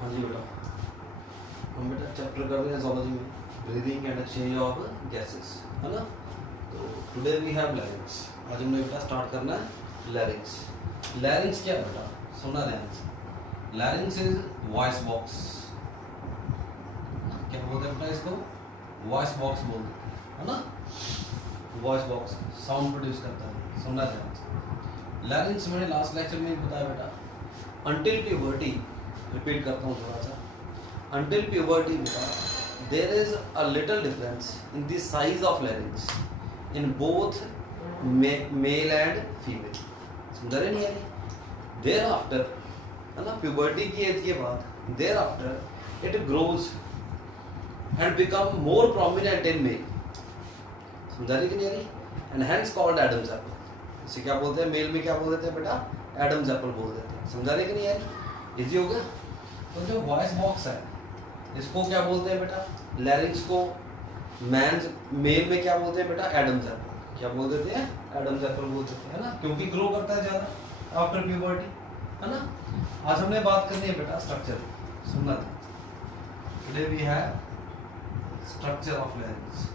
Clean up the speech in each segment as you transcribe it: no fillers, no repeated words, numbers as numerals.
हाँ जी बेटा, हम बेटा चैप्टर कर रहे हैं ज़ूलॉजी में breathing and exchange of gases, है ना। तो टुडे वी हैव लैरिंग्स। आज हमने बेटा स्टार्ट करना है लैरिंग्स। लैरिंग्स क्या है बेटा, सुनना ध्यान से। लैरिंग्स इज वॉइस बॉक्स। क्या बोलते हैं बेटा इसको? वॉइस बॉक्स बोलते हैं, है ना। वॉइस बॉक्स साउंड प्रोड्यूस करता है, सुनना ध्यान से। लैरिंग्स मैंने लास्ट लेक्चर में बताया बेटा, अंटिल प्यूबर्टी, रिपीट करता हूँ थोड़ा सा, until puberty बेटा there is a little difference in the size of larynx in both male and female। समझ रहे नहीं यार? thereafter, है ना, puberty की एज के बाद thereafter it grows and become more prominent in male। समझ रही कि नहीं यार? and hence called Adam's apple। इसे क्या बोलते हैं? मेल में क्या बोल देते हैं बेटा? Adam's apple बोल देते हैं। समझ रहे कि नहीं यार? इजी हो गया। तो जो वॉइस बॉक्स है इसको क्या बोलते हैं बेटा? लैरिंग्स को मेल में क्या बोलते हैं बेटा? Adam's apple. क्या बोल देते हैं? एडम्स एप्पल बोल देते हैं, है ना, क्योंकि ग्रो करता है ज्यादा आफ्टर प्यूबर्टी, है ना। आज हमने बात करनी है बेटा स्ट्रक्चर, सुनना। Today we have structure of larynx.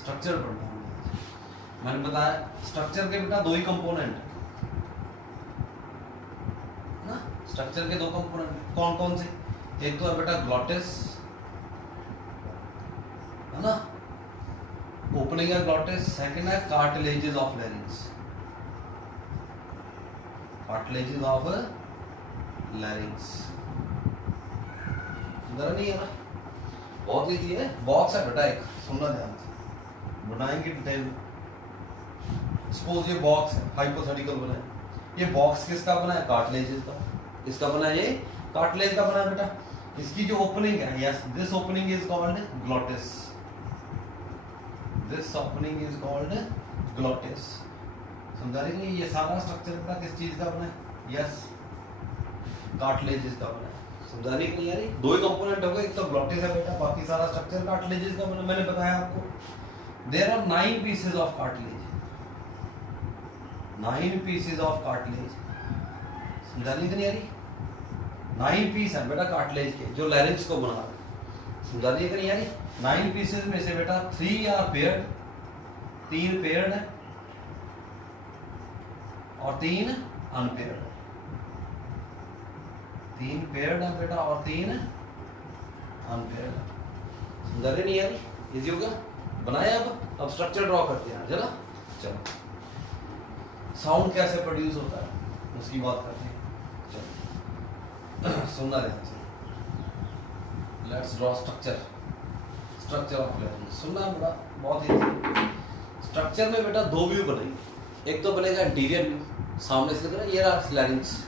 Structure पढ़ना है। मैंने बताया स्ट्रक्चर के बेटा दो ही कंपोनेंट है ना। स्ट्रक्चर के दो कंपोनेंट कौन कौन से? एक तो है बेटा ग्लॉटिस, है ना, ओपनिंग है ग्लॉटिस। सेकंड है cartilages of लैरिंग्स, cartilages of larynx. समझा नहीं है ना? बहुत इजी है। बॉक्स है बेटा एक, सुनना ध्यान से, बनाएंगे डिटेल में। सपोज ये बॉक्स है, हाइपोथेटिकल बना है। ये बॉक्स किसका बना है? कार्टिलेजेस का। इसका बना है, ये कार्टिलेज का बना है बेटा। इसकी जो ओपनिंग है, yes, this opening is called glottis. This opening is called glottis. समझा रही नहीं? ये सारा स्ट्रक्चर बेटा किस चीज का बना है? यस, कार्टिलेजेस का बना है। समझा रही नहीं यार? दो ही कंपोनेंट हो गए, एक तो ग्लॉटिस है बेटा, बाकी सारा स्ट्रक्चर कार्टिलेजेस का बना। मैंने बताया आपको there are 9 pieces of cartilage, 9 pieces of cartilage. समझा रही नहीं यार? 9 पीस है बेटा कार्टिलेज के जो लैरिंग्स को बना रहे हैं। समझा रही है कि नहीं यार? 9 पीसेस में से बेटा 3 आर पेयर्ड, 3 पेयर्ड है और 3 अनपेयर्ड है। 3 पेयर्ड है बेटा और 3 अनपेयर्ड है। समझा रहे नहीं यार? इजी होगा। बनाया अब स्ट्रक्चर ड्रॉ करते हैं, चलो चलो। साउंड कैसे प्रोड्यूस होता है उसकी बात करते हैं, चलो। सुनना ध्यान से। Let's draw structure, structure of लैरिंग्स। सुनना बेटा, बहुत इजी। स्ट्रक्चर में बेटा दो व्यू बनेंगे। एक तो बनेगा इंटीरियर व्यू, सामने से दिख रहा है ये रहा लैरिंग्स।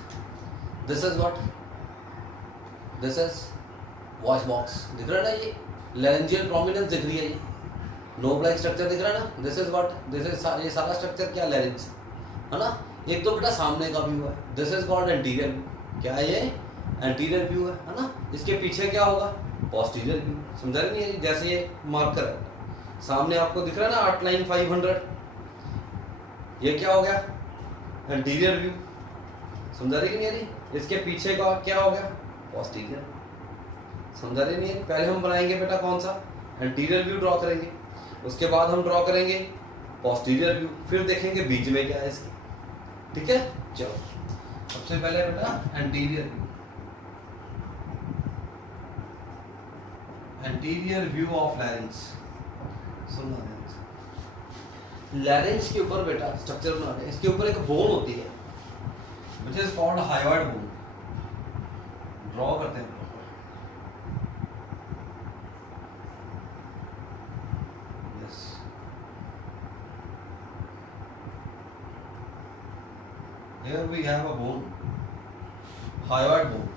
This is what? This is voice box. दिख रहा है ना? ये लैरिंजियल प्रोमिनेंस दिख रही है, ये नोब लाइक स्ट्रक्चर दिख रहा है ना। This is what? This is, ये सारा स्ट्रक्चर क्या? लैरिंग्स, है ना। एक तो बेटा सामने का व्यू है, this is called anterior view. क्या है ये? एंटीरियर व्यू है ना। इसके पीछे क्या होगा? Posterior view. समझा रही नहीं? जैसे ये मार्कर है, सामने आपको दिख रहा है ना आउटलाइन 500, ये क्या हो गया? Anterior view. समझा रही कि नहीं? इसके पीछे का क्या हो गया? पोस्टीरियर। समझा रही नहीं? पहले हम बनाएंगे बेटा कौन सा? एंटीरियर व्यू ड्रॉ करेंगे, उसके बाद हम ड्रॉ करेंगे पोस्टीरियर व्यू, फिर देखेंगे बीच में क्या है इसके। ठीक है, चलो। सबसे पहले बेटा anterior view, anterior view of लैरिंग्स। सुनना ध्यान से। लैरिंग्स के ऊपर बेटा स्ट्रक्चर बना रहे हैं, इसके ऊपर एक बोन होती है which is called hyoid bone. Draw करते हैं proper. Yes, here we have a bone, hyoid bone।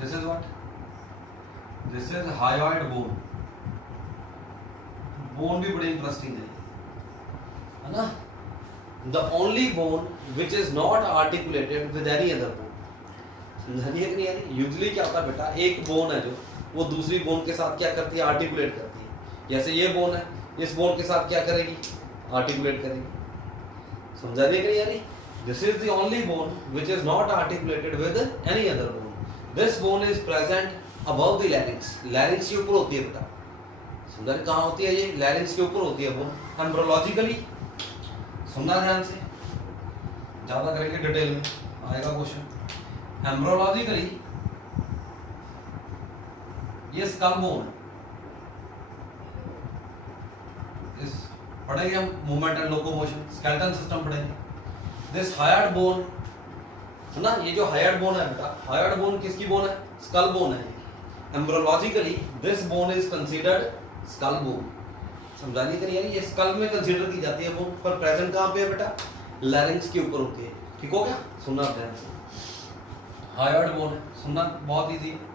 This is what? This is hyoid bone। Bone भी बड़ी इंटरेस्टिंग है ना। The only bone which is not articulated with any other bone। समझानी है कि नहीं यार? यूजुअली क्या होता है बेटा, एक बोन है जो वो दूसरी बोन के साथ क्या करती है? आर्टिकुलेट करती है। जैसे ये बोन है, इस बोन के साथ क्या करेगी, आर्टिकुलेट करेगी। समझा रही है यानी, this is the only bone which is not articulated with any other bone. This bone is present above the larynx, larynx के ऊपर होती है बेटा। समझा रही कहाँ होती है ये, लैरिंक्स के ऊपर होती है बोन। एम्ब्रोलॉजिकली सुनना ध्यान से, ज्यादा करेंगे डिटेल में आएगा क्वेश्चन। एम्ब्रोलॉजिकली ये स्कल बोन है, इस पढ़ेंगे हम movement and locomotion, skeleton system पढ़ेंगे। दिस हायर्ड बोन है ना, ये जो हायर्ड बोन है बेटा, हायर्ड बोन किसकी बोन है, स्कल बोन है। Embryologically this bone is considered skull bone. समझा नहीं करिए, ये स्कल में कंसीडर की जाती है बोन, पर प्रेजेंट कहाँ पे है बेटा, लैरिंक्स के ऊपर होती है। ठीक हो गया, सुनना ध्यान से, हायर्ड बोन है, सुनना बहुत इजी है।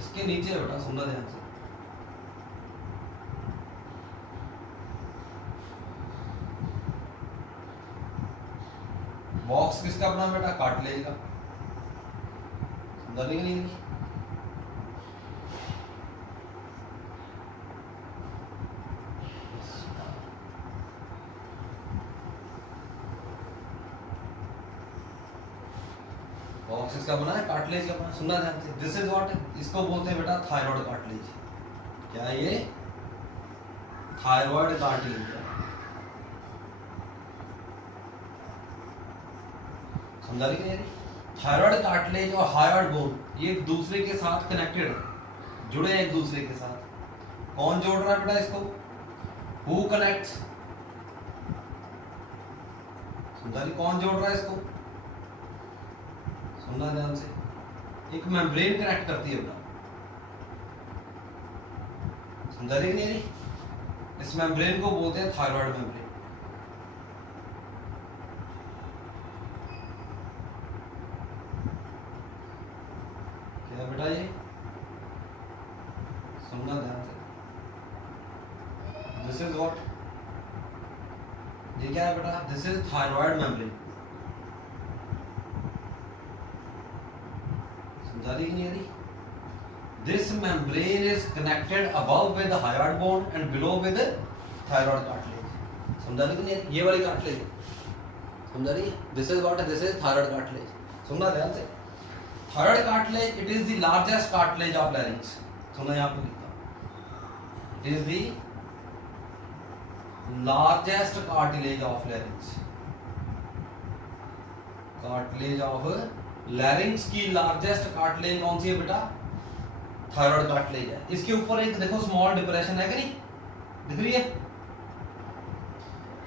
इसके नीचे है बेटा, सुनना ध्यान से, बॉक्स किसका बना बेटा, कार्टिलेज का। समझा नहीं, बॉक्स इसका बना है, कार्टिलेज का बना। सुनना ध्यान से, दिस इज व्हाट, इसको बोलते हैं बेटा थायराइड कार्टिलेज। क्या है ये, थायराइड कार्टिलेज है। समझा रही है, थायराइड कार्टिलेज और हायर्ड बोन ये एक दूसरे के साथ कनेक्टेड है, जुड़े हैं एक दूसरे के साथ। कौन जोड़ रहा है बेटा इसको, हु कनेक्ट्स। समझा रही, कौन जोड़ रहा है इसको, सुनना ध्यान से, एक मेम्ब्रेन कनेक्ट करती है बेटा। समझा रही नहीं, इस मेम्ब्रेन को बोलते हैं थायराइड मेम्ब्रेन। क्या बेटा ये, सुनना ध्यान से, दिस इज व्हाट, ये क्या है बेटा, दिस इज थायराइड मेम्ब्रेन। समझा रही नहीं रही, this membrane is connected above with hired bone and below with thyroid cartilage. समझा रही नहीं, ये वाली कार्टिलेज। समझा रही, this is what, this is thyroid cartilage. सुनना ध्यान से, thyroid cartilage it is the largest cartilage of larynx. सुना यहाँ पे लिखता हूं, it is the largest cartilage of larynx. Cartilage of larynx की लार्जेस्ट कार्टिलेज कौन सी है बेटा, थायराइड कार्टिलेज है। इसके ऊपर एक देखो स्मॉल डिप्रेशन है कि नहीं, दिख रही है,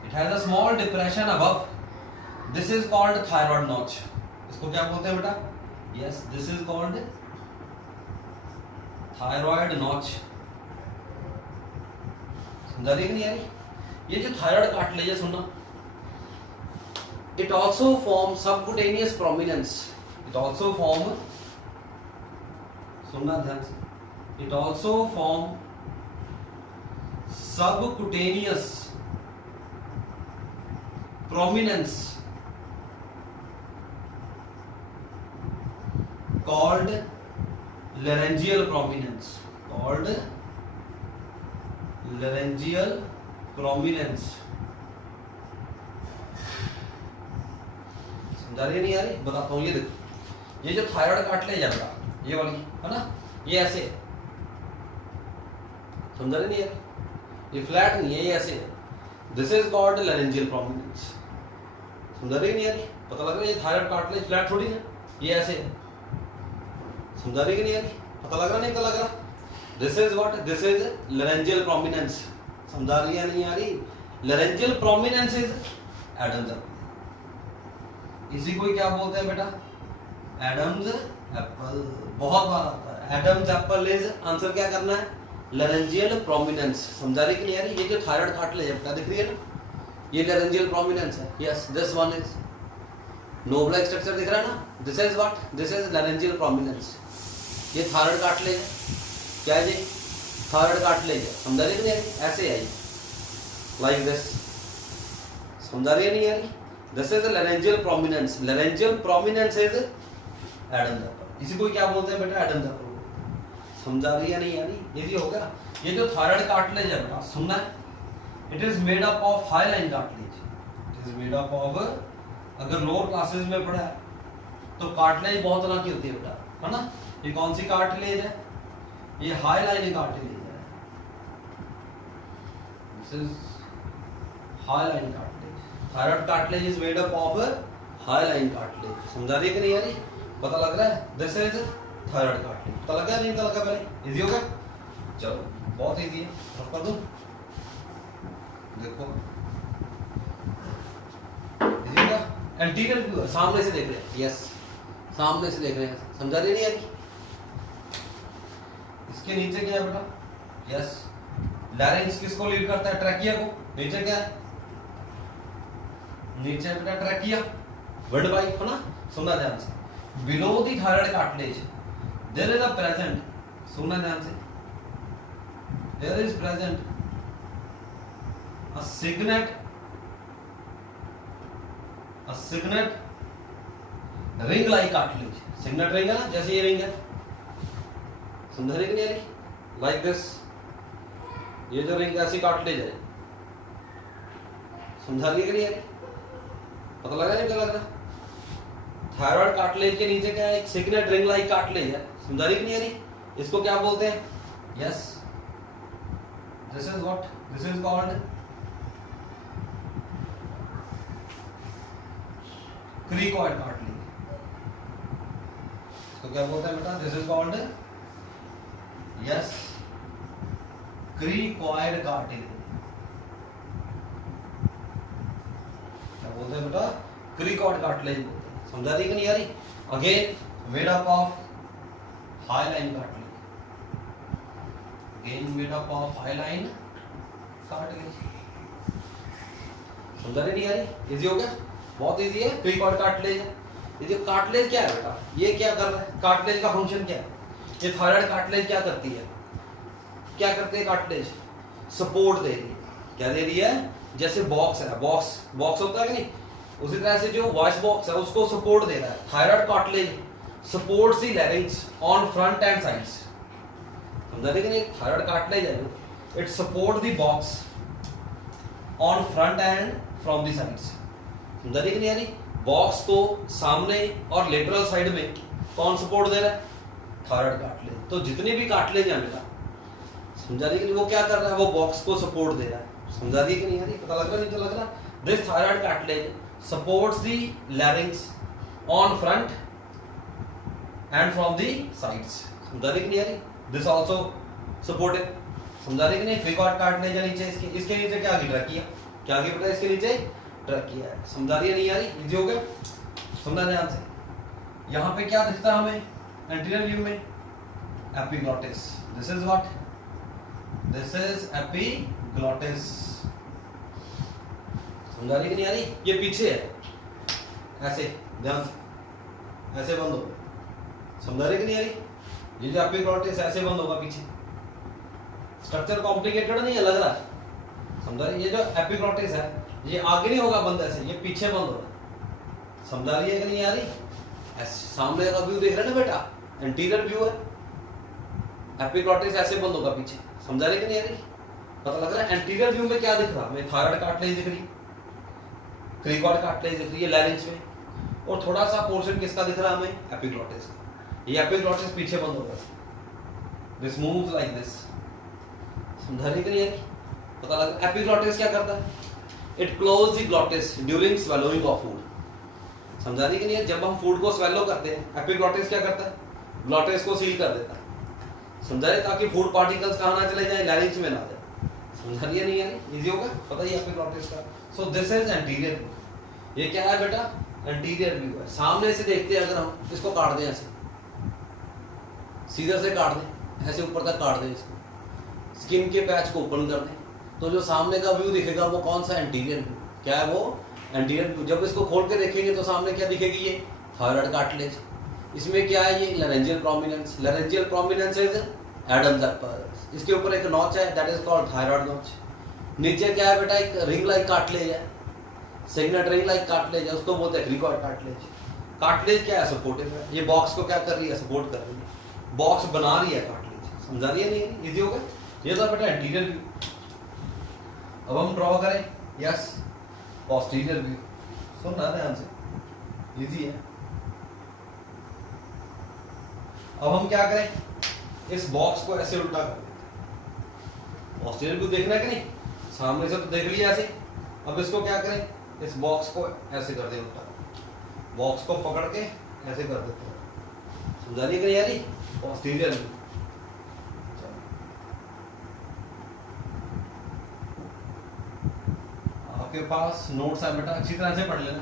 it has a small depression above, this is called thyroid notch. इसको क्या बोलते हैं बेटा, yes this is called thyroid notch. समझा रही कि नहीं यार, ये जो थायराइड कार्टिलेज है, सुनना, it also forms subcutaneous prominence, it also form, सुनना ध्यान से, it also form subcutaneous prominence called laryngeal prominence, called laryngeal prominence। समझा रही नहीं आ रही, बताता हूँ। ये देखो, ये जो थायराइड कार्टिलेज है बेटा, ये वाली है ना, ये ऐसे है। समझा रही नहीं है, ये फ्लैट नहीं है, ये ऐसे है, this is called laryngeal prominence. समझा रही नहीं आ रही, पता लग रहा है, ये थायराइड कार्टिलेज फ्लैट थोड़ी है, ये ऐसे है। समझा रही कि नहीं आ रही, पता लग रहा नहीं, पता लग रहा, this is what, this is laryngeal prominence. समझा रही है नहीं आ रही, laryngeal prominence is Adam's apple. इसी को क्या बोलते हैं बेटा, एडम्स एप्पल। बहुत बार आता है, एडम्स एप्पल इज, आंसर क्या करना है, लैरिंजियल प्रोमिनेंस। समझा रही कि नहीं आ रही, ये जो थायराइड कार्टिलेज है दिख रही है ना, ये लैरिंजियल प्रोमिनेंस है। Yes, this one is noble structure दिख रहा है ना, this is what, this is laryngeal prominence. ये थायराइड कार्टिलेज है, क्या है ये, थायराइड कार्टिलेज है। समझा रही कि नहीं आ रही, ऐसे है ये, लाइक दिस। समझा रही है नहीं आ रही, this is laryngeal prominence, laryngeal prominence is Adam's apple. इसी को क्या बोलते हैं बेटा, एडम्स एप्पल। समझा रही है नहीं यानी इजी हो गया। ये जो थायराइड कार्टिलेज है बेटा सुनना है, it is made up of highline cartilage, it is made up of, अगर लोअर क्लासेस में पढ़ा है तो कार्टिलेज बहुत तरह की होती है बेटा, है ना। ये कौन सी कार्टिलेज है, ये हाईलाइन कार्टिलेज है, this is highline cartilage, thyroid cartilage is made up of highline cartilage. समझा रही है कि नहीं यारी, पता लग रहा है, दिस इज थायराइड कार्टिलेज, पता लगा नहीं पता लगा, पहले इजी हो गया। चलो बहुत इजी है, रख कर दूं, देखो इजी हो गया। एंटीरियर व्यू है, सामने से देख रहे हैं, यस सामने से देख रहे हैं, समझा रही नहीं यारी। इसके नीचे क्या है बेटा, यस लैरिंक्स किसको लीड करता है, ट्रैकिया को। नीचे क्या है, नीचे बेटा ट्रैकिया, वर्ड पाइप, है ना। सुनना ध्यान से, below the thyroid cartilage there is a present, सुनना ध्यान से, there is present a signet ring like cartilage. Signet ring है ना, जैसे ये रिंग है, समझ रहे कि नहीं यारी, लाइक दिस, ये जो रिंग ऐसी कार्टिलेज है, समझा रही है कि नहीं यारी, पता लगा नहीं क्या लग रहा। थायराइड कार्टिलेज के नीचे क्या है, एक सिग्नेट रिंग लाइक कार्टिलेज है, समझा रही कि नहीं यारी, इसको क्या बोलते हैं, yes this is what, this is called cricoid cartilage, इसको क्या बोलते हैं बेटा, this is called yes cricoid cartilage, क्या बोलते हैं बेटा, क्रिकॉइड कार्टिलेज बोलते हैं, समझा रही कि नहीं यारी। Again made up of highline cartilage, again made up of highline cartilage, समझा रही नहीं यारी, इजी हो गया, बहुत इजी है। क्रिकॉइड कार्टिलेज है, ये जो कार्टिलेज क्या है बेटा, ये क्या कर रहा है, कार्टिलेज का फंक्शन क्या है, ये थायराइड कार्टिलेज क्या करती है, क्या करते हैं कार्टिलेज, सपोर्ट दे रही है, क्या दे रही है, जैसे बॉक्स है, बॉक्स होता है कि नहीं, उसी तरह से जो वॉइस बॉक्स है उसको सपोर्ट दे रहा है। Thyroid cartilage supports the larynx on front end sides, समझा रहे कि नहीं, थायराइड कार्टिलेज है, it support the box on front end from the sides, समझा रही कि नहीं यानी, बॉक्स को सामने और लेटरल साइड में कौन सपोर्ट दे रहा है, थायराइड कार्टिलेज। तो जितनी भी कार्टिलेज है बेटा, समझा रही कि नहीं, वो क्या कर रहा है, वो बॉक्स को सपोर्ट दे रहा है, समझा रही कि नहीं यानी, पता लग रहा नहीं लग रहा। This thyroid cartilage supports the larynx on front end from the sides, समझा रही कि नहीं यानी, दिस आल्सो सपोर्टेड, समझा रही कि नहीं। क्रिकॉइड कार्टिलेज है नीचे, इसके नीचे क्या आगे ट्रैकिया, क्या आगे बेटा, इसके नीचे ट्रैकिया है, समझा रही है नहीं यारी, इजी हो गया। सुनना ध्यान से, यहाँ पे क्या दिखता है हमें एंटीरियर व्यू में, epiglottis, this is what, this is epiglottis, समझा रही कि नहीं यारी, ये पीछे है, ऐसे ध्यान से, ऐसे बंद होगा, समझा रही कि नहीं यारी, ये जो एपिग्लॉटिस ऐसे बंद होगा पीछे, स्ट्रक्चर कॉम्प्लिकेटेड नहीं है लग रहा है, समझा रही, ये जो एपिग्लॉटिस है ये आगे नहीं होगा बंद ऐसे, ये पीछे बंद होगा, समझा रही है कि नहीं यारी, ऐसे सामने का व्यू देख रहे हैं ना बेटा, एंटीरियर व्यू है, एपिग्लॉटिस ऐसे बंद होगा पीछे, समझा रही कि नहीं यारी, पता लग रहा है। एंटीरियर व्यू में क्या दिख रहा है, थायराइड कार्टिलेज दिख रही, क्रिकॉइड कार्टिलेज दिख रही है लैरिंक्स में, और थोड़ा सा पोर्शन किसका दिख रहा है हमें, एपिग्लॉटिस का, ये एपिग्लॉटिस पीछे बंद होगा, दिस मूव्स लाइक दिस, समझा रही कि नहीं यारी, पता लग रहा है। एपिग्लॉटिस क्या करता है, it close the glottis during swallowing of food, समझा रही कि नहीं है, जब हम फूड को स्वेलो करते हैं एपिग्लॉटिस क्या करता है, ग्लॉटिस को सील कर देता है, समझा रही, ताकि फूड पार्टिकल्स कहाँ ना चले जाए, लैरिंक्स में ना जाए, समझा रही है नहीं यानी, इजी होगा, पता ही एपिग्लॉटिस का। So this is anterior view, ये क्या है बेटा, एंटीरियर व्यू है, सामने से देखते हैं, अगर हम इसको काट दें ऐसे, सीधे से काट दें, ऐसे ऊपर तक काट दें इसको, स्किन के पैच को ओपन कर दें, तो जो सामने का व्यू दिखेगा वो कौन सा, एंटीरियर व्यू, क्या है वो, एंटीरियर व्यू। जब इसको खोल के देखेंगे तो सामने क्या दिखेगी, ये थायराइड कार्टिलेज, इसमें क्या है, ये laryngeal prominence, laryngeal prominence is Adam's apple, इसके ऊपर एक नॉच है, that is called thyroid notch. नीचे क्या है बेटा, एक रिंग लाइक कार्टिलेज है, सिग्नेट रिंग लाइक कार्टिलेज है, उसको बोलते हैं क्रिकॉइड कार्टिलेज। कार्टिलेज क्या है, सपोर्टिव है, ये बॉक्स को क्या कर रही है, सपोर्ट कर रही है, बॉक्स बना रही है कार्टिलेज, समझा रही है नहीं, इजी हो गया। ये था बेटा एंटीरियर व्यू। अब हम ड्रॉ करें यस पोस्टीरियर व्यू। सुनना ध्यान से, इजी है। अब हम क्या करें, इस बॉक्स को ऐसे उल्टा कर देते। पोस्टीरियर व्यू देखना है कि नहीं, सामने से तो देख लिया ऐसे। अब इसको क्या करें, इस बॉक्स को ऐसे कर दें उल्टा, बॉक्स को पकड़ के ऐसे कर देते हैं। समझा रही है यारी, पोस्टीरियर व्यू। आपके पास नोट्स है बेटा, अच्छी तरह से पढ़ लेना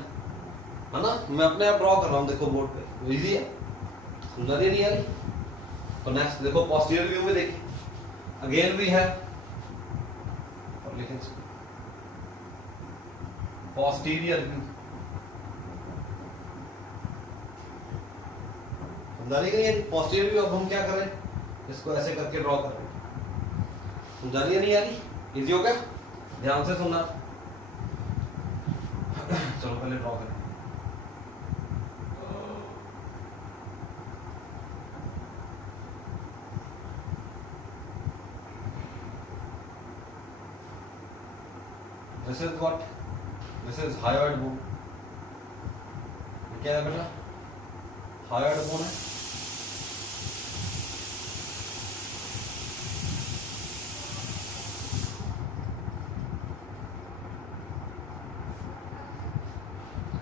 है ना। मैं अपने आप ड्रॉ कर रहा हूँ, देखो बोर्ड पे, इजी है। समझा रही नहीं यारी। तो नेक्स्ट देखो पोस्टीरियर व्यू में देखिए, अगेन वी हैव, और लिखें पोस्टीरियर व्यू। समझा रही है पोस्टीरियर व्यू। अब हम क्या करें, इसको ऐसे करके ड्रॉ कर रहे हैं। समझा रही है नहीं यारी, इजी हो गया। ध्यान से सुनना। चलो पहले ड्रॉ करें। This is what? This is hyoid bone. क्या है बेटा, hyoid bone है।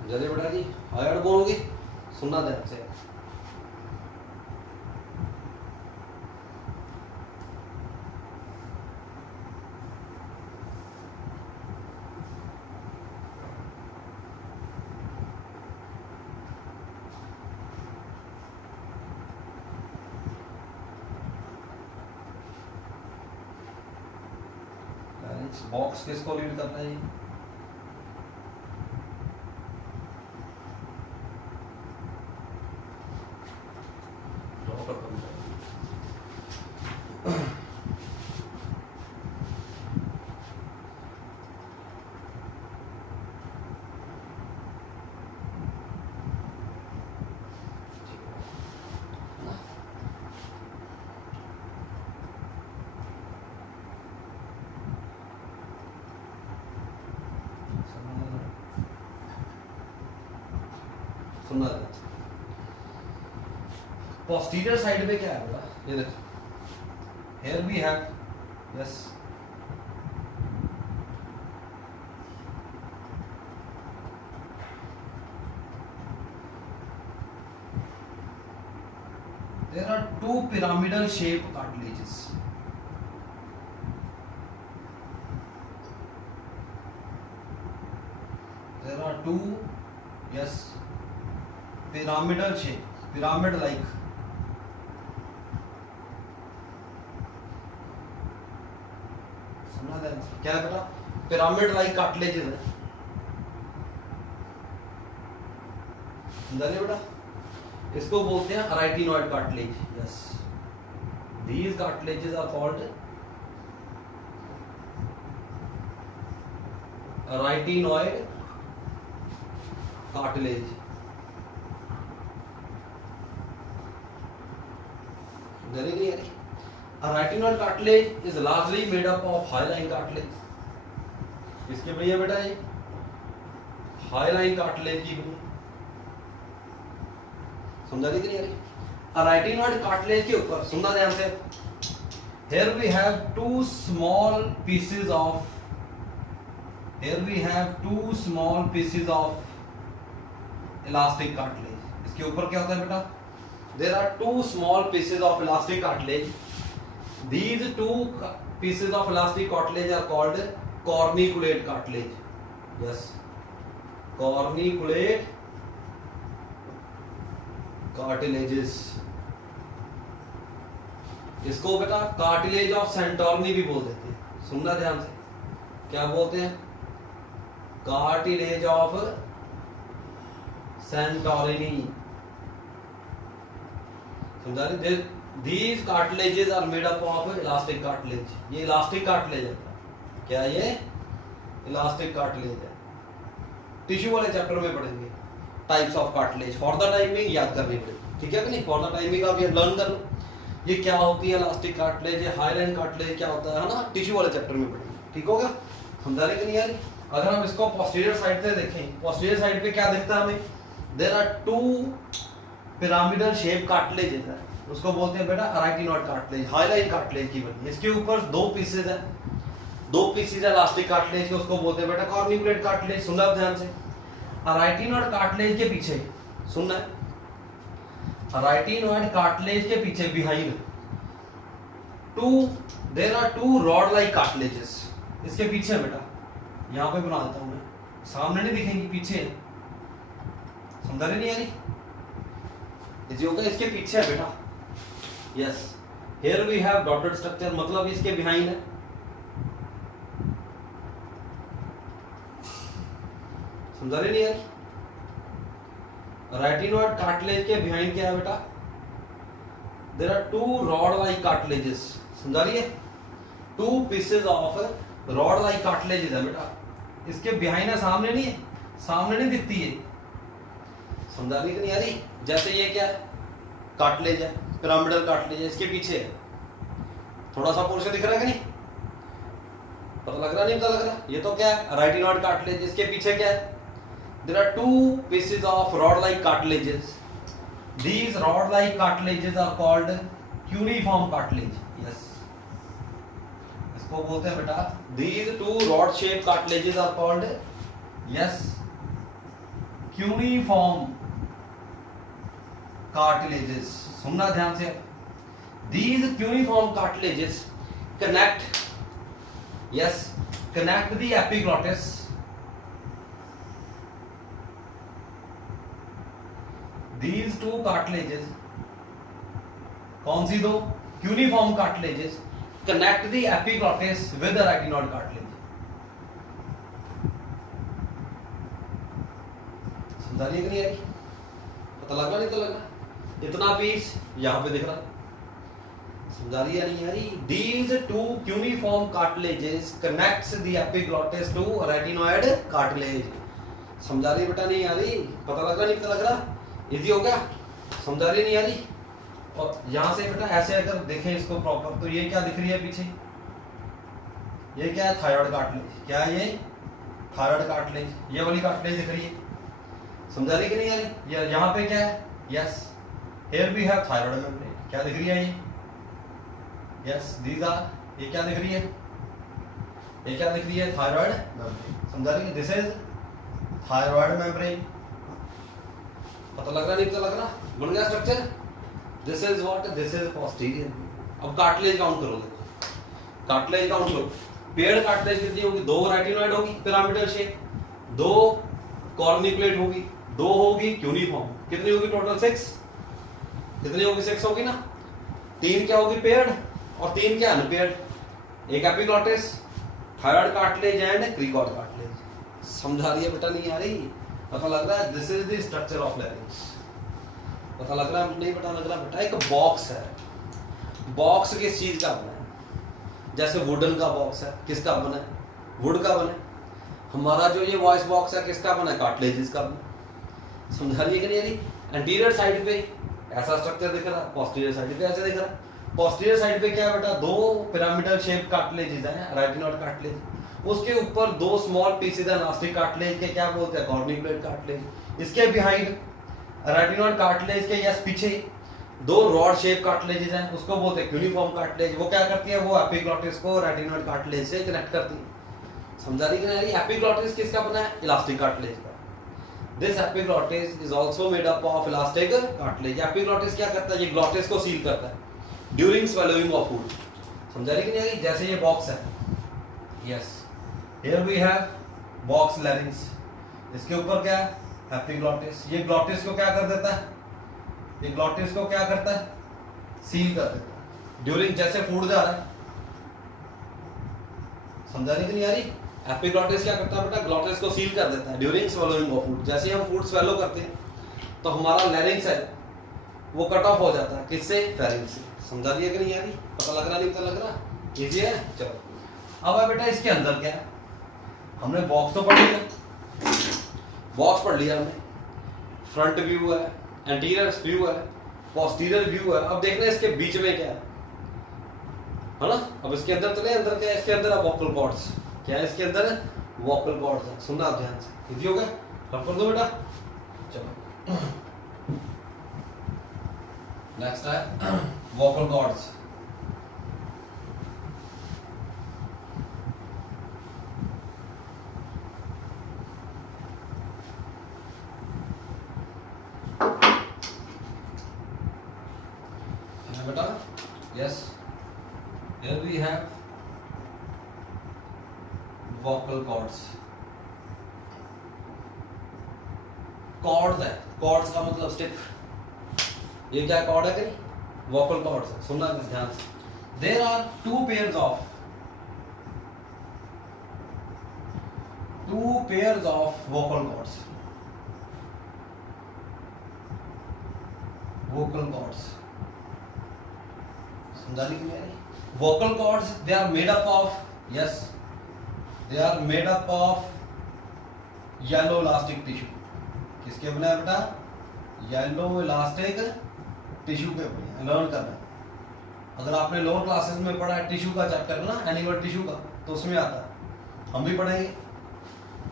जल्दी बेटा जी, hyoid bone होगी। सुनना ध्यान से, बॉक्स किसको लीड करना है, सुनना। पोस्टीरियर साइड में क्या है बेटा, ये देखो, here we have, yes, there are two pyramidal shaped cartilages. There are two, yes, pyramidal shape, pyramid like. सुना ध्यान से, क्या है बेटा, पिरामिड लाइक कार्टिलेजेस है। समझा लिया बेटा, इसको बोलते हैं arytenoid cartilage. Yes, these cartilages are called arytenoid cartilage. Arytenoid cartilage is largely made up of hyaline cartilage. किसके बनी है बेटा ये, हाईलाइन कार्टिलेज की बनी। समझा रही कि नहीं? अराइटिनॉइड कार्टिलेज के ऊपर सुनना ध्यान से, here we have two small pieces of elastic cartilage. इसके ऊपर क्या होता है बेटा, there are two small pieces of elastic cartilage. These two pieces of elastic cartilage are called corniculate cartilage. Yes, corniculate cartilages. इसको बेटा कार्टिलेज ऑफ सेंटोर्नी भी बोल देते हैं। सुनना ध्यान से, क्या बोलते हैं, कार्टिलेज ऑफ सेंटोरिनी। समझा रहे? These cartilages are made up of elastic cartilage. ये इलास्टिक कार्टिलेज है। क्या ये इलास्टिक कार्टिलेज है? टिश्यू वाले चैप्टर में पढ़ेंगे types of cartilage. For the timing याद करनी पड़ेगी, ठीक है कि नहीं? फॉर द टाइमिंग आप ये लर्न कर लो। ये क्या होती है इलास्टिक कार्टिलेज, ये हाइलाइन कार्टिलेज क्या होता है ना, टिश्यू वाले चैप्टर में पढ़ेंगे, ठीक हो गया, समझा रहे कि नहीं यार। अगर हम इसको पोस्टीरियर साइड से देखें, पोस्टीरियर साइड पे क्या दिखता है हमें, there are 2 pyramidal shape cartilages है, उसको बोलते हैं बेटा अराइटिनॉइड कार्टिलेज, हाइलाइन कार्टिलेज की बनी है। इसके ऊपर 2 पीसेज है, 2 पीसेज है इलास्टिक कार्टिलेज के, उसको बोलते हैं बेटा कॉर्निकुलेट कार्टिलेज। सुनना ध्यान से, अराइटिनॉइड कार्टिलेज के पीछे, सुनना है, अराइटिनॉइड कार्टिलेज के पीछे behind there are 2 rod like cartilages, इसके पीछे बेटा, यहां पे बना देता हूं मैं, सामने नहीं दिखेंगी, पीछे, समझा रहे नहीं यारी, इजी होगा, इसके पीछे है बेटा, yes, here we have dotted structure, मतलब इसके बिहाइंड है, समझा रहे नहीं यारी। रेटिनोइड कार्टिलेज के बिहाइंड क्या है बेटा, there are 2 rod like cartilages, समझा रही है, 2 pieces of rod like cartilages है बेटा, इसके बिहाइंड है, सामने नहीं है, सामने नहीं दिखती है, समझा रही कि नहीं आ रही। जैसे ये क्या है, कार्टिलेज है, पिरामिडल कार्टिलेज है, इसके पीछे है, थोड़ा सा पोर्शन दिख रहा है कि नहीं, पता लग रहा नहीं, पता लग रहा, ये तो क्या है रेटिनोइड कार्टिलेज, इसके पीछे क्या है, there are 2 pieces of rod-like cartilages. These rod-like cartilages are called cuneiform cartilage. Yes. इसको बोलते हैं बेटा, these 2 rod-shaped cartilages are called, yes, cuneiform cartilages. सुनना ध्यान से, these cuneiform cartilages connect, yes, connect the epiglottis. These 2 cartilages, कौन सी 2? Cuneiform cartilages connect the epiglottis with the retinoid cartilage. समझा रही है कि नहीं यारी, पता लग रहा नहीं तो लग रहा, इतना पीस यहां पे दिख रहा, समझा रही है नहीं यारी। These 2 cuneiform cartilages connects the epiglottis to retinoid cartilage, समझा रही बेटा नहीं यारी, पता लग रहा नहीं पता लग रहा, इजी हो गया, समझा रही नहीं आ रही। और यहां से बेटा ऐसे अगर देखें इसको प्रॉपर, तो ये क्या दिख रही है पीछे, ये क्या है, थायराइड कार्टिलेज, क्या है ये, थायराइड कार्टिलेज, ये वाली कार्टिलेज दिख रही है, समझा रही कि नहीं आ रही। ये यहां पे क्या है, yes, here we have thyroid membrane, क्या दिख रही है ये, यस, दीज आर, ये क्या दिख रही है, ये क्या दिख रही है, थायराइड मेम्ब्रेन, समझा रही, दिस इज थायराइड मेम्ब्रेन, पता लग रहा नहीं पता लग रहा, बन गया structure, this is what, this is posterior. अब कार्टिलेज काउंट करो, देखो कार्टिलेज काउंट करो, पेड़ कार्टिलेज कितनी होगी, 2 रेटिनोइड होगी पिरामिडल शेप, 2 कॉर्निकुलेट होगी, 2 होगी क्यूनिफॉर्म, कितनी होगी टोटल 6, कितनी होगी 6 होगी ना, 3 क्या होगी पेड़ और 3 क्या अनपेयर्ड, एक epiglottis, thyroid cartilage and cricoid cartilage, समझा रही है बेटा नहीं आ रही, पता लग रहा है, this is the structure of larynx, पता लग रहा है नहीं पता लग रहा बेटा, एक बॉक्स है, बॉक्स किस चीज का बना है, जैसे वुडन का बॉक्स है, किसका बना है, वुड का बना है, हमारा जो ये वॉइस बॉक्स है किसका बना है, कार्टिलेजेस का बना, समझा रही है कि नहीं, एंटीरियर साइड पे ऐसा स्ट्रक्चर दिख रहा है, पोस्टीरियर साइड पे ऐसे दिख रहा है, पोस्टीरियर साइड पे क्या है बेटा, 2 पिरामिडल शेप कार्टिलेजेस हैं, रेटिनोइड कार्टिलेज, उसके ऊपर 2 स्मॉल पीसेस है इलास्टिक कार्टिलेज के, क्या बोलते हैं, कॉर्निकुलेट कार्टिलेज, इसके बिहाइंड रेटिनोइड कार्टिलेज के यस पीछे 2 रॉड शेप कार्टिलेजेस हैं, उसको बोलते हैं क्यूनिफॉर्म कार्टिलेज, वो क्या करती है, वो एपिग्लॉटिस को रेटिनोइड कार्टिलेज से कनेक्ट करती है, समझा रही कि नहीं, एपिग्लॉटिस किसका बना है, इलास्टिक कार्टिलेज का, this epiglottis is also made up of elastic cartilage, epiglottis क्या करता है, ये ग्लॉटिस को सील करता है ड्यूरिंग स्वैलोइंग ऑफ फूड, समझा रही कि नहीं, जैसे ये बॉक्स है, yes, here we have box larynx, इसके ऊपर क्या है, एपिग्लॉटिस, ये ग्लॉटिस को क्या कर देता है, ये ग्लॉटिस को क्या करता है, सील कर देता है ड्यूरिंग, जैसे फूड जा रहा है, समझा रही कि नहीं आ रही, एपिग्लॉटिस क्या करता है बेटा, ग्लॉटिस को सील कर देता है ड्यूरिंग स्वैलोइंग ऑफ फूड, जैसे हम फूड स्वैलो करते हैं तो हमारा लैरिंक्स है वो कट ऑफ हो जाता है, किससे, फेरिंक्स से, समझा रही है कि नहीं आ रही, पता लग रहा नहीं पता लग रहा, इजी है। चलो अब है बेटा इसके अंदर क्या है, हमने बॉक्स तो पढ़ लिया, बॉक्स पढ़ लिया हमने, फ्रंट व्यू है, एंटीरियर व्यू है, पोस्टीरियर व्यू है। अब देखना है इसके बीच में क्या है ना। अब इसके अंदर चले, अंदर क्या है, इसके अंदर वोकल कॉर्ड्स। क्या है इसके अंदर? वोकल कॉर्ड्स है। सुनना आप ध्यान से, इजी हो गया, रब कर दो बेटा। चलो नेक्स्ट है वोकल कॉर्ड्स। बेटा yes, here we have vocal cords। Cords है, कॉर्ड्स का मतलब स्टिक। ये क्या कॉर्ड है कि वोकल कॉर्ड्स है। सुनना ध्यान से। There are two pairs of vocal cords. Vocal cords समझाने के लिए, vocal cords they are made up of, yes, they are made up of yellow elastic tissue। किसके बने हैं बेटा? येलो इलास्टिक टिश्यू के बने। लर्न करना है। अगर आपने लोअर क्लासेस में पढ़ा है टिश्यू का चैप्टर ना, एनिमल टिश्यू का, तो उसमें आता है, हम भी पढ़ेंगे,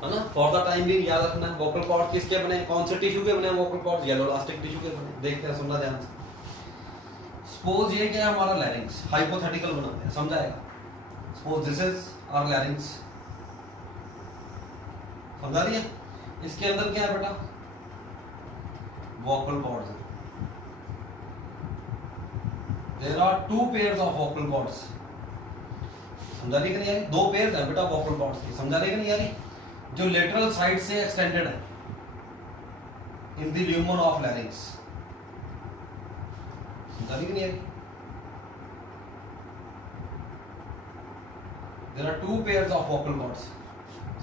है ना। फॉर द टाइम भी याद रखना है वोकल कॉर्ड किसके बने, कौन से टिश्यू के बने vocal cord? Yellow elastic tissue के बने। देखते हैं, सुनना ध्यान से। सपोज ये क्या है हमारा लैरिंग्स, हाइपोथेटिकल बनाते हैं, समझाएगा। Suppose this is our larynx, समझा दिया। इसके अंदर क्या है बेटा? Vocal cords. There are two pairs of vocal cords. समझा रही कि नहीं यारी? दो पेयर्स है बेटा वोकल कॉर्ड्स की। समझा रही कि नहीं यारी? जो लेटरल साइड से एक्सटेंडेड है in the lumen of larynx. समझा रही कि नहीं यारी? There are two pairs of vocal cords.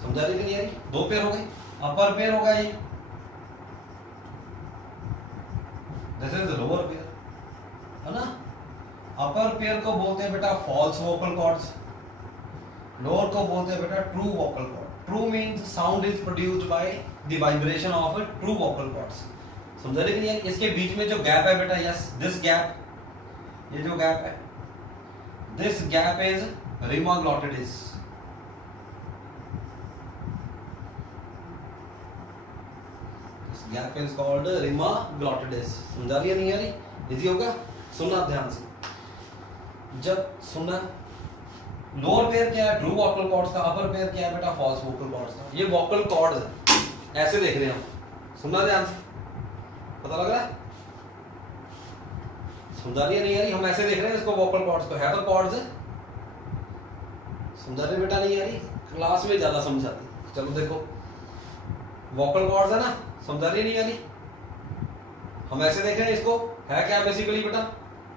समझा रही कि नहीं यारी? दो पेयर हो गए। अपर पेयर होगा ये, this is the lower pair, है ना। अपर पेयर को बोलते हैं बेटा फॉल्स वोकल कॉर्ड्स, लोअर को बोलते हैं बेटा true vocal cord. True means sound is produced by the vibration of true vocal cords. समझ रहे कि नहीं? इसके बीच में जो गैप है बेटा, यस, दिस गैप, ये जो गैप है, this gap is rima glottidis. Gap is called rima glottidis. समझा रही है नहीं यारी? इजी होगा। सुनना ध्यान से। जब सुनना, लोअर पेयर क्या है? ट्रू वोकल कॉर्ड्स का। अपर पेयर क्या है बेटा? फॉल्स वोकल कॉर्ड्स का। ये वोकल कॉर्ड्स है, ऐसे देख रहे हैं हम। सुनना ध्यान से, पता लग रहा है? समझा रही है नहीं यारी? हम ऐसे देख रहे हैं इसको, वोकल कॉर्ड्स को। है तो कॉर्ड्स है। समझा रहे बेटा नहीं यारी? क्लास में ज्यादा समझाती। चलो देखो, वोकल कॉर्ड्स है ना, समझा रही नहीं यानी? हम ऐसे देख रहे हैं इसको, है क्या बेसिकली बेटा?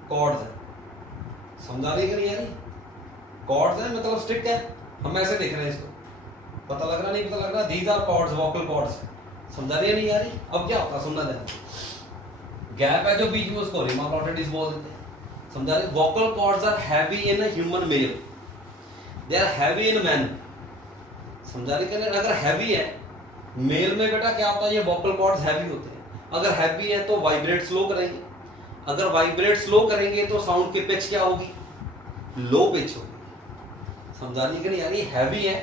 कॉर्ड्स है। समझा रही कि नहीं यानी? कॉर्ड्स है मतलब स्टिक है। हम ऐसे देख रहे हैं इसको, पता लग रहा नहीं पता लग रहा? These are cords, vocal cords. समझा रही है नहीं यानी? अब क्या होता है, सुनना ध्यान। गैप है जो बीच में, उसको रिमा ग्लॉटिडिस बोल देते हैं। समझा रहे? Vocal cords are heavy in human male, they are heavy in man. समझा रही कि नहीं? अगर हैवी है मेल में बेटा, क्या होता है? ये वोकल कॉर्ड्स हैवी होते हैं। अगर हैवी है तो वाइब्रेट स्लो करेंगे। अगर वाइब्रेट स्लो करेंगे तो साउंड की पिच क्या होगी? लो पिच होगी। समझा रही कि नहीं यानी? हैवी है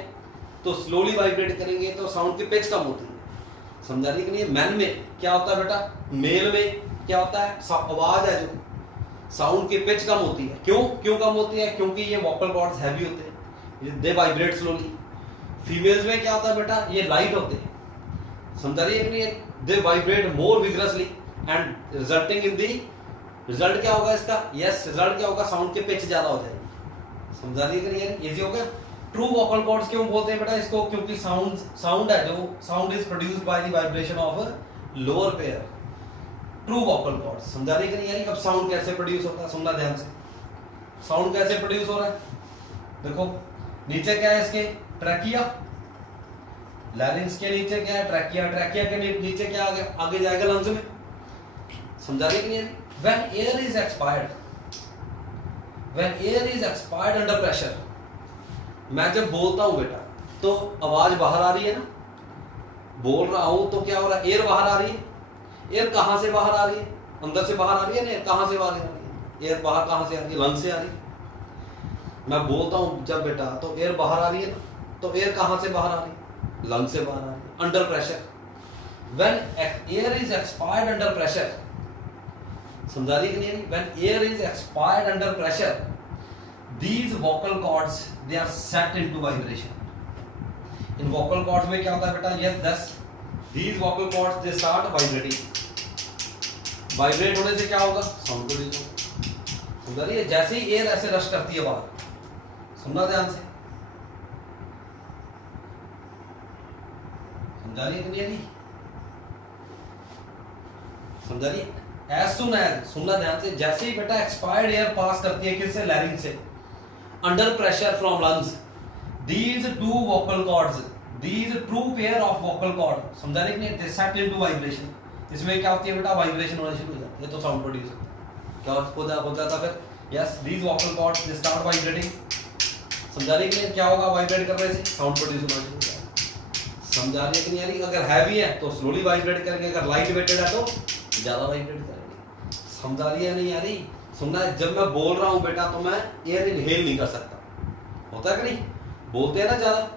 तो स्लोली वाइब्रेट करेंगे तो साउंड की पिच कम होती है। समझा रही कि नहीं? मैन में क्या होता है बेटा? मेल में क्या होता है? आवाज है जो, साउंड की पिच कम होती है। क्यों कम होती है? क्योंकि ये वोकल कॉर्ड्स हैवी होते हैं, दे वाइब्रेट स्लोली। फीमेल्स में क्या होता है बेटा? ये लाइट होते हैं। समझा रही है कि नहीं? They vibrate more vigorously and resulting in the, result क्या होगा इसका? यस, रिजल्ट क्या होगा? साउंड की पिच ज्यादा हो जाएगी। समझा रही है कि नहीं? इजी हो गया। ट्रू वोकल कॉर्ड्स क्यों बोलते हैं बेटा इसको? क्योंकि साउंड है जो, sound is produced by the vibration of lower pair, true vocal cords. समझा रही है कि नहीं? अब साउंड कैसे प्रोड्यूस होता है, सुनना ध्यान से। साउंड कैसे प्रोड्यूस हो रहा है? देखो, नीचे क्या है इसके? ट्रैकिया। लैरिंग्स के नीचे क्या है? ट्रैकिया। ट्रैकिया के नीचे क्या आगे जाएगा? लंग्स में। समझा रही है कि नहीं? When air is expired, when air is expired under pressure, मैं जब बोलता हूं बेटा तो आवाज बाहर आ रही है ना, बोल रहा हूं तो क्या हो रहा है? एयर बाहर आ रही है। एयर कहां से बाहर आ रही है? अंदर से बाहर आ रही है ना, कहाँ से बाहर आ रही है? एयर बाहर कहाँ से आ रही है? लंग से आ रही है। मैं बोलता हूँ जब बेटा तो एयर बाहर आ रही है ना, तो एयर कहाँ से बाहर आ रही है? लंग से बाहर आ रही है, under pressure. When air is expired under pressure, समझा रही कि नहीं? When air is expired under pressure, these vocal cords they are set into vibration. In vocal cords में क्या होता है बेटा? Yes, thus these vocal cords they start vibrating. Vibrate होने से क्या होगा? साउंड प्रोड्यूस होगा। समझा रही है? जैसे ही एयर ऐसे रश करती है बाहर, सुनना ध्यान से, समझा रही है कि नहीं? समझा रही है? As soon as, सुनना ध्यान से, जैसे ही बेटा एक्सपायर्ड एयर पास करती है किससे? लैरिंग से, under pressure from lungs, these two vocal cords, these two pair of vocal cord, समझा रहे कि नहीं? they set into vibration. इसमें क्या होती है बेटा? वाइब्रेशन होना शुरू हो जाती है, तो साउंड प्रोड्यूस होता है। क्या हो जाता फिर? yes, these vocal cords they start vibrating. समझा रहे कि नहीं? क्या होगा वाइब्रेट करने से? साउंड प्रोड्यूस होना शुरू हो जाएगा। समझा रही है कि नहीं? यानी अगर हैवी है तो स्लोली वाइब्रेट करेंगे, अगर लाइट वेटेड है तो ज्यादा वाइब्रेट करेंगे। समझा रही है नहीं यारी? सुनना है, जब मैं बोल रहा हूं बेटा तो मैं एयर इनहेल नहीं कर सकता, होता है कि नहीं? बोलते हैं ना ज्यादा,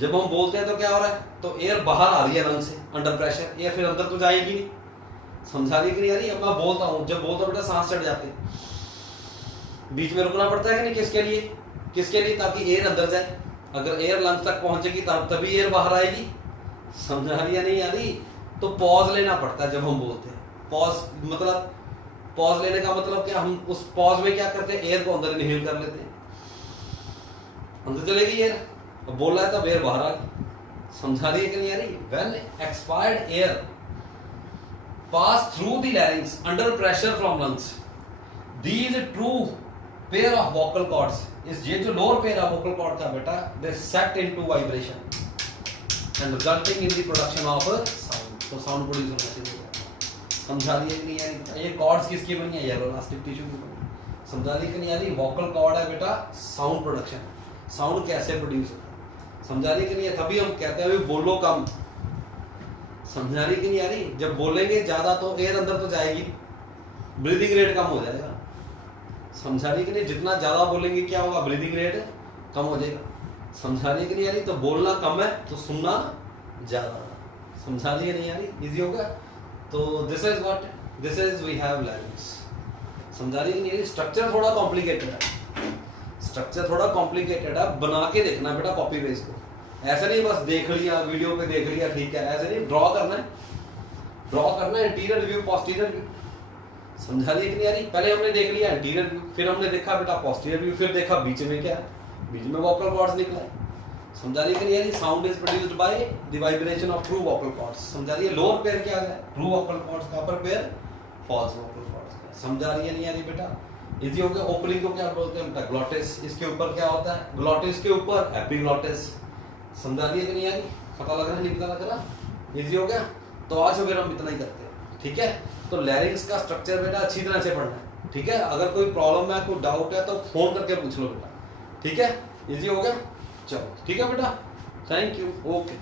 जब हम बोलते हैं तो क्या हो रहा है? तो एयर बाहर आ रही है लंग से अंडर प्रेशर, एयर फिर अंदर तो जाएगी नहीं। समझा रही कि नहीं यारी? अब मैं बोलता हूं, जब बोलता हूं बेटा सांस चढ़ जाती है, बीच में रुकना पड़ता है कि नहीं? किसके लिए? किसके लिए? ताकि एयर अंदर जाए। अगर एयर लंग तक पहुंचेगी तभी एयर बाहर आएगी। समझा रही है नहीं यारी? तो पॉज लेना पड़ता है जब हम बोलते हैं। पॉज मतलब, पॉज लेने का मतलब क्या? हम उस पॉज में क्या करते हैं? एयर को अंदर इनहेल कर लेते हैं, अंदर चलेगी एयर, अब बोल रहा है तब एयर बाहर आ गई। समझा रही है कि नहीं यारी? When expired air pass through the larynx under pressure from lungs, these true pair of vocal cords, इस ये जो lower pair of vocal cord का बेटा, they set into vibration and resulting in the production of sound. तो sound produce होना चाहिए। समझा रही है कि नहीं यारी? ये कॉर्ड्स किसकी बनी है? एरोलास्टिक टिश्यू की बनी। समझा रही है कि नहीं यारी? वोकल कॉर्ड है बेटा साउंड प्रोडक्शन, साउंड कैसे प्रोड्यूस होता है। समझा रही कि नहीं? तभी हम कहते हैं बोलो कम। समझा रही कि नहीं यारी? जब बोलेंगे ज्यादा तो एयर अंदर तो जाएगी, ब्रीदिंग रेट कम हो जाएगा। समझा रही कि नहीं? जितना ज्यादा बोलेंगे क्या होगा? ब्रीदिंग रेट कम हो जाएगा। समझा रही कि नहीं यारी? तो बोलना कम है तो सुनना ज्यादा। समझा रही है नहीं यारी? इजी होगा। तो this is what, this is we have larynx. समझा रही नहीं? स्ट्रक्चर थोड़ा कॉम्प्लिकेटेड है, स्ट्रक्चर थोड़ा कॉम्प्लिकेटेड है, बना के देखना बेटा कॉपी पेस्ट को। ऐसा नहीं बस देख लिया वीडियो पे देख लिया ठीक है, ऐसे नहीं, ड्रॉ करना है, ड्रॉ करना है इंटीरियर व्यू पोस्टीरियर व्यू। समझा रही कि नहीं यारी? पहले हमने देख लिया इंटीरियर व्यू, फिर हमने देखा बेटा पोस्टीरियर व्यू, फिर देखा बीच में क्या है, बीच में वोकल कॉर्ड्स निकला है। समझा रही कि नहीं यारी? Sound is produced by the vibration of true vocal cords. समझा रही है? लोअर पेयर क्या है? ट्रू वोकल कॉर्ड्स का, अपर पेयर फॉल्स वोकल कॉर्ड्स का। समझा रही है नहीं यारी बेटा? इजी हो गया। ओपनिंग को क्या बोलते हैं बेटा? ग्लॉटिस। इसके ऊपर क्या होता है? ग्लॉटिस के ऊपर एपिग्लॉटिस। समझा रही है कि नहीं यारी? पता लग रहा है? नहीं पता लग रहा? इजी हो गया। तो आज फिर हम इतना ही करते हैं, ठीक है? तो लैरिंग्स का स्ट्रक्चर बेटा अच्छी तरह से पढ़ना है, ठीक है? अगर कोई प्रॉब्लम है, कोई डाउट है तो फोन करके पूछ लो बेटा, ठीक है? इजी हो गया? चलो ठीक है बेटा, थैंक यू, ओके।